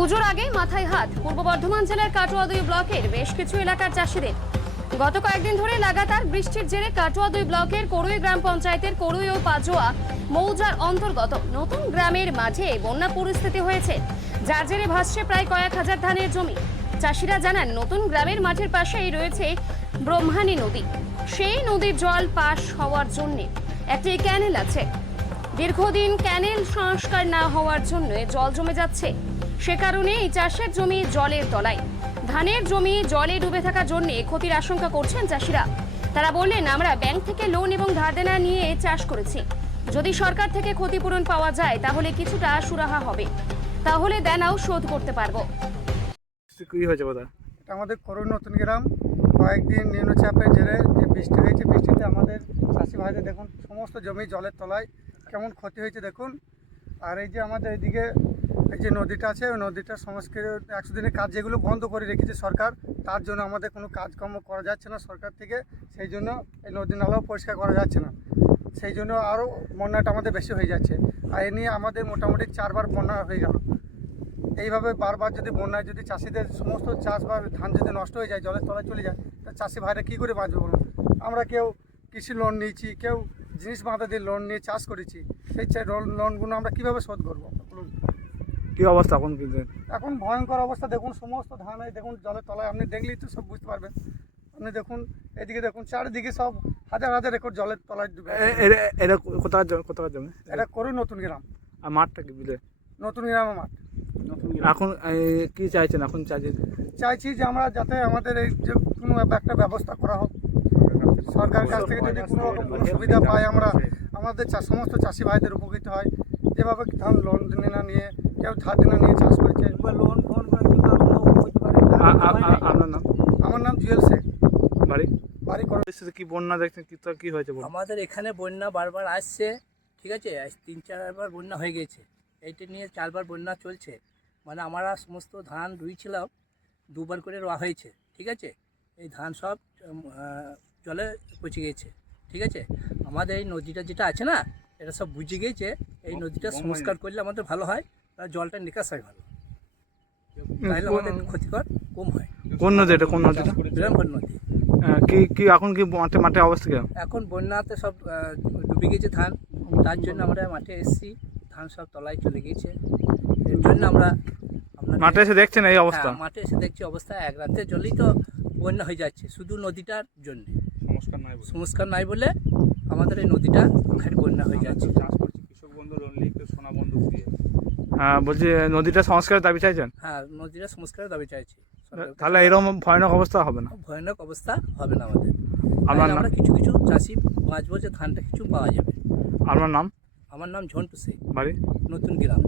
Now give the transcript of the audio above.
পুজোর আগে মাথায় হাত পূর্ব বর্ধমান জেলার কাটোয়া 2 ব্লকের বেশ কিছু এলাকার চাষিদের। গত কয়েকদিন ধরে লাগাতার বৃষ্টির জেরে কাটোয়া 2 ব্লকের করুই গ্রাম পঞ্চায়েতের করুই ও পাজোয়া মৌজার অন্তর্গত নতুন গ্রামের মাঝে বন্যা পরিস্থিতি হয়েছে, যার জেরে ভাসছে প্রায় কয়েক হাজার ধানের জমি। চাষিরা জানান, নতুন গ্রামের মাঠের পাশেই রয়েছে ব্রহ্মানী নদী। সেই নদীর জল পাস হওয়ার জন্য একটি ক্যানেল আছে। দীর্ঘদিন ক্যানেল সংস্কার না হওয়ার জন্য জল জমে যাচ্ছে। সে কারণে এই চাষের জমি জলের তলায়। ধানের জমি জলে ডুবে থাকার জন্য ক্ষতির আশঙ্কা করছেন চাষিরা। তারা বললেন, আমরা ব্যাংক থেকে লোন এবং ধার দেনা নিয়ে চাষ করেছি। যদি সরকার থেকে ক্ষতিপূরণ পাওয়া যায় তাহলে কিছুটা সুরাহা হবে, তাহলে দেনাও শোধ করতে পারবো। কি হয়েছে কথা? এটা আমাদের করুই নতুন গ্রাম। কয়েকদিন নিম্নচাপের জেরে যে বৃষ্টি হয়েছে, বৃষ্টিতে আমাদের চাষি ভাইদের দেখুন সমস্ত জমি জলের তলায়, কেমন ক্ষতি হয়েছে দেখুন। আর এই যে আমাদের এদিকে এই যে নদীটা আছে, ওই নদীটা সংস্কার 100 দিনের কাজ যেগুলো বন্ধ করে রেখেছে সরকার, তার জন্য আমাদের কোনো কাজকর্ম করা যাচ্ছে না সরকার থেকে। সেই জন্য এই নদী নালাও পরিষ্কার করা যাচ্ছে না, সেই জন্য আরও বন্যাটা আমাদের বেশি হয়ে যাচ্ছে। আর এ নিয়ে আমাদের মোটামুটি 4 বার বন্যা হয়ে গেল। এইভাবে বারবার যদি বন্যায় যদি চাষিদের সমস্ত চাষ বা ধান যদি নষ্ট হয়ে যায়, জলের তলায় চলে যায়, তা চাষি ভাইরা কী করে বাঁচবে বলুন? আমরা কেউ কৃষি লোন নিয়েছি, কেউ জিনিস বাঁধা দিয়ে লোন নিয়ে চাষ করেছি, সেই লোনগুলো আমরা কীভাবে শোধ করবো বলুন? কি অবস্থা এখন? কিন্তু এখন ভয়ঙ্কর অবস্থা দেখুন, সমস্ত ধান এই দেখুন জলের তলায়। আপনি দেখলেই তো সব বুঝতে পারবেন। আপনি দেখুন এদিকে দেখুন, চারিদিকে সব হাজার হাজার একর জলের তলায় ডুবে আছে। এটা কোথাকার জমি? এটা করুই নতুন গ্রাম। আর মাঠটা কি বিলে? নতুন গ্রামের মাঠ। এখন কি চাইছেন? এখন চাইছি যে আমরা যাতে আমাদের এই যে কোনো একটা ব্যবস্থা করা হোক, সরকারের কাছ থেকে যদি কোনো রকম কোনো সুবিধা পাই, আমরা আমাদের সমস্ত চাষি ভাইদের উপকৃত হয়। যেভাবে ধান লোন না নিয়ে, কেউ ধার দেনা নিয়ে চাষ করেছে। আপনার নাম? আমার নাম জুয়েল শেখ। বাড়ি করুই। কি বন্যা দেখছেন? কি হয়েছে? আমাদের এখানে বন্যা বারবার আসছে, ঠিক আছে। 3-4 বার বন্যা হয়ে গেছে। এইটা নিয়ে 4 বার বন্যা চলছে। মানে আমরা সমস্ত ধান রুইছিলাম, 2 বার করে রোয়া হয়েছে, ঠিক আছে। এই ধান সব জলে পচে গেছে, ঠিক আছে। আমাদের এই নদীটা যেটা আছে না, এটা সব বুঝে গেছে। এই নদীটা সংস্কার করলে আমাদের ভালো হয়, আর জলটা নিকাশ হয় ভালো, তাহলে আমাদের ক্ষতিকর কম হয়। কোন নদী এটা? কোন নদীটা? বিরামপুর নদী। কি এখন কি মাঠে অবস্থা কি? এখন বন্যাতে সব ডুবে গেছে ধান, তার জন্য আমরা মাঠে এসেছি। ধান সব তলায় চলে গেছে, এর জন্য আমরা মাঠে এসে দেখছেন এই অবস্থা? মাঠে এসে দেখছি অবস্থা। এক রাতের জলেই তো বন্যা হয়ে যাচ্ছে, শুধু নদীটার জন্য। সংস্কার নাই বলে আমাদের এই নদীটা খালি বন্যা হয়ে যাচ্ছে। হ্যাঁ, বলছি নদীটা সংস্কারের দাবি চাইছেন? হ্যাঁ, নদীটা সংস্কারের দাবি চাইছি। তাহলে এরকম ভয়ানক অবস্থা হবে না? ভয়ানক অবস্থা হবে না আমাদের। আপনার নাম? আমরা কিছু কিছু চাষি বাঁচবো, যে ধানটা কিছু পাওয়া যাবে। আপনার নাম? আমার নাম ঝন্টু শেখ, বাড়ি? নতুন গ্রাম।